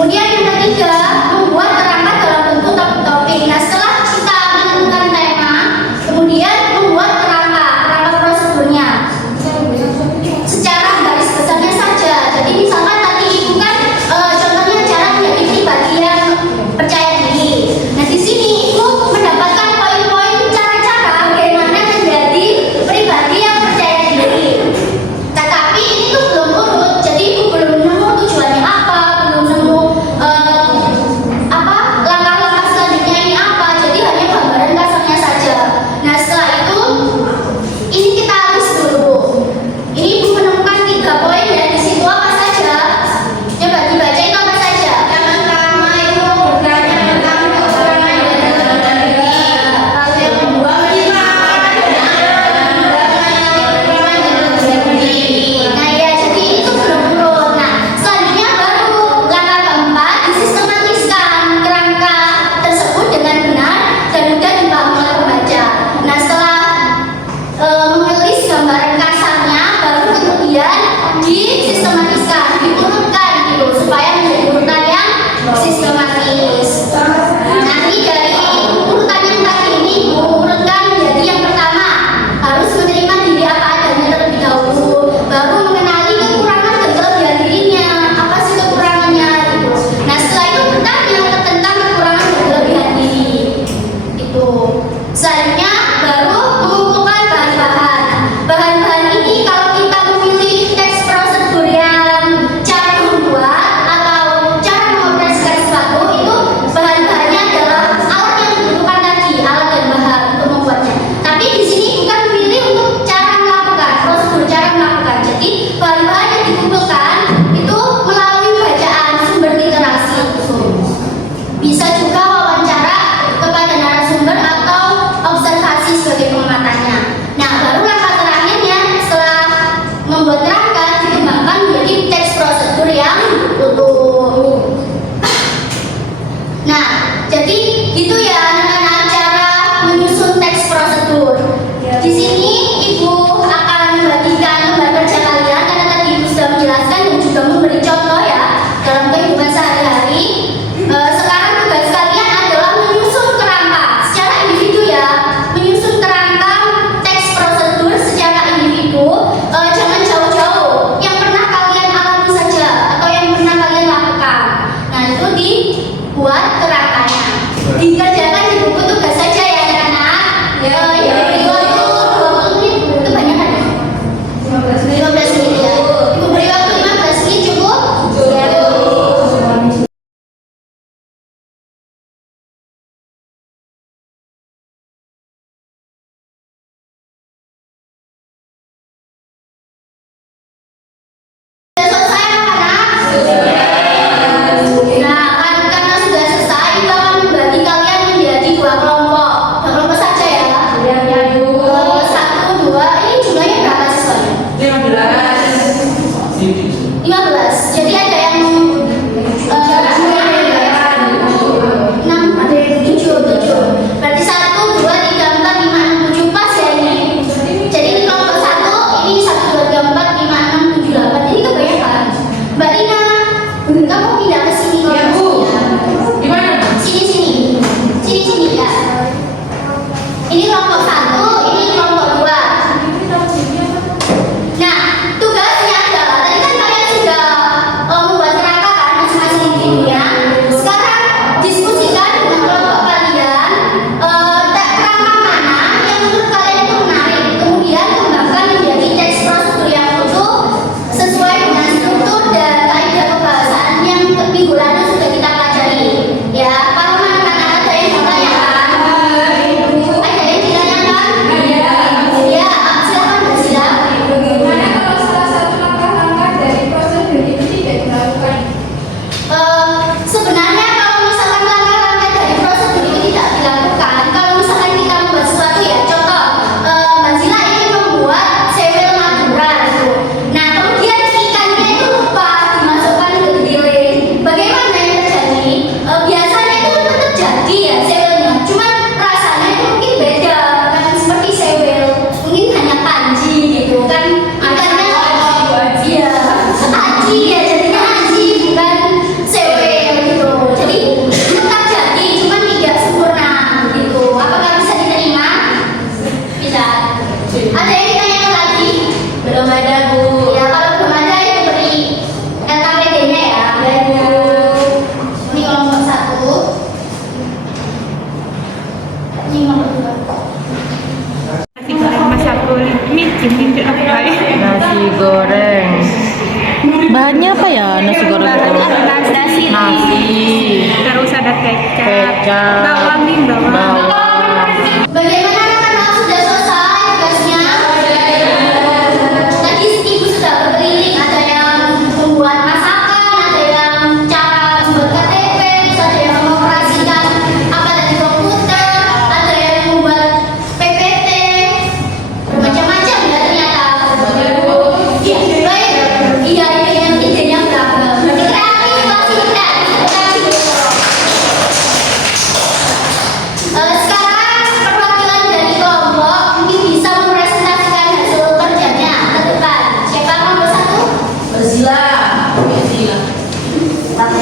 Kemudian yang ketiga, membuat kerangka dalam bentuk topik-topik. Nah, setelah kita menentukan tema, kemudian membuat kerangka prosedurnya. Secara garis besarnya saja. Jadi misalkan tadi ibu kan contohnya cara menjadi pribadi yang percaya diri. Nah, di sini ibu mendapatkan poin-poin cara-cara bagaimana menjadi pribadi yang percaya diri. Tetapi ini tuh belum urut. Jadi ibu belum nemu tujuannya apa, belum nemu langkah-langkah selanjutnya ini apa. Jadi hanya gambaran kasarnya saja. Nah, setelah itu ini kita list dulu. Ini ibu menemukan 3 poin dan di situ apa saja? Coba dibaca itu apa saja? Yang pertama itu bertanya tentang kekurangan dan kelebihan diri. Lalu yang kedua nah ya, jadi itu belum urut. Nah, selanjutnya baru langkah keempat, disistematiskan kerangka tersebut dengan benar dan mudah dipahami oleh pembaca. Nah, setelah mengelis gambaran kasarnya, baru kemudian disistematiskan, diurutkan gitu supaya menjadi urutan yang sistematis. Nanti dari urutan yang tadi ini urutkan menjadi yang pertama harus menerima diri apa adanya terlebih dahulu, baru mengenali kekurangan dan kelebihan dirinya, apa sih kekurangannya gitu. Nah, setelah itu bertanya tentang kekurangan dan kelebihan diri itu. Selanjutnya baru mengumpulkan bahan-bahan. Bahan-bahan ini kalau kita memilih teks prosedur yang cara membuat atau cara mengoperasikan sesuatu, itu bahan-bahannya adalah alat yang dibutuhkan tadi, alat dan bahan untuk membuatnya. Tapi di sini bukan memilih untuk cara melakukan, prosedur cara melakukan. Jadi bahan-bahan yang dikumpulkan itu melalui bacaan sumber literasi itu. Bisa juga wawancara kepada narasumber atau observasi sebagai pengamatannya. Nah, baru langkah terakhirnya setelah membuat kerangka dikembangkan menjadi teks prosedur yang utuh. Nah, jadi gitu ya anak-anak cara menyusun teks prosedur. Di sini ibu akan membagikan lembar kerja kalian karena tadi ibu sudah menjelaskan dan juga memberi contoh ya dalam kehidupan sehari-hari. Sekarang tugas kalian adalah menyusun kerangka secara individu ya, menyusun kerangka teks prosedur secara individu. Jangan jauh-jauh, yang pernah kalian alami saja atau yang pernah kalian lakukan. Nah, itu dibuat kerangkanya, dikerjakan di buku tugas saja ya anak-anak. Ya, beri waktu 20 menit, itu banyak kan? 15 menit ya. Ibu beri waktu 15 menit cukup? Sudah selesai anak-anak? Nah, karena sudah selesai, itu akan membagi kalian Bawang nih, bawang. Bagaimana anak-anak sudah selesai tugasnya? Tadi ibu sudah berkeliling, ada yang membuat masakan, ada yang cara membuat KTP, terus ada yang mengoperasikan apa dari komputer, ada yang membuat PPT, bermacam-macam ya ternyata. Iya, baik. Iya, idenya beragam. Kreatif pasti kreatif. Sekarang perwakilan dari kelompok mungkin bisa mempresentasikan hasil kerjanya ke depan. Siapa nomor satu? Bersila.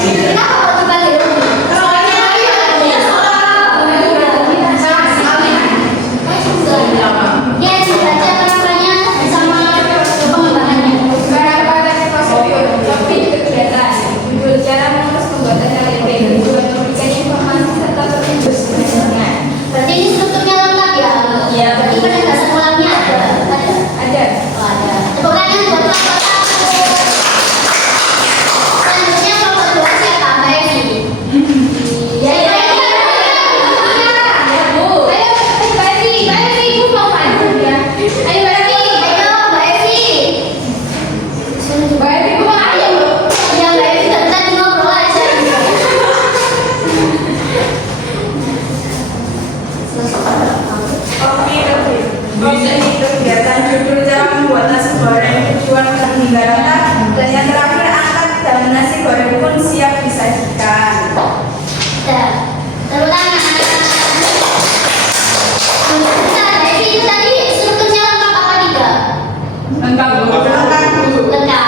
Kenapa kok dipanggil? Ya, dibaca penampilannya bersama pengembangannya. Berarti ini strukturnya lengkap ya? Iya. Berarti penegasan ulangnya ada? Ada. Oh, ada. Tepuk tangan buat kelompok satu. Selanjutnya kelompok dua siapa? Mbak Evi. Ya, ya, ya. Ya, Bu. Ayo, Mbak Evi, Ibu mau maju ya. Ayo, Mbak Evi, ayo, Mbak Evi. Mbak Evi, Bu, ayo. Ya, Mbak Evi dari tadi ngobrol aja. Bisa kegiatan judul cara membuat nasi goreng tujuan meninggalkan dan yang terakhir angkat dan nasi goreng pun siap disajikan. Dah, tepuk tangan. Bentar, Mbak Evi, itu tadi strukturnya lengkap apa tidak? Lengkap, Bu. Lengkap.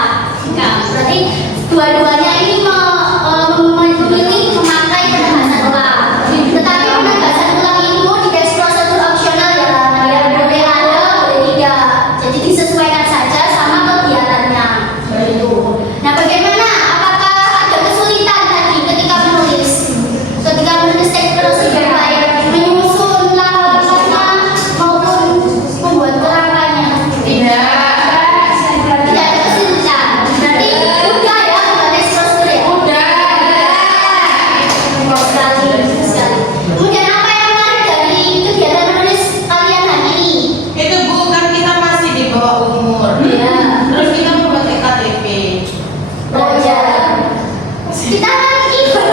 Berarti dua-duanya ini memilih memakai penegasan ulang. Tetapi penegasan ulang itu di tes prosedur opsional ya, yang boleh ada, boleh tidak. Jadi disesuaikan saja sama kegiatannya. Begitu. Nah, bagaimana? Apakah ada kesulitan tadi ketika menulis tes prosedur baik menyusun langkah-langkah maupun membuat kerangkanya? Tidak. Tidak ada kesulitan. Berarti mudah ya buat tes prosedur ya? Udah. Bagus sekali, bagus sekali. Kemudian apa yang menarik dari kegiatan menulis kalian hari ini? Itu Bu, kan kita masih di bawah umur. Iya. Terus kita membuat KTP. Belajar. Kita kan ikut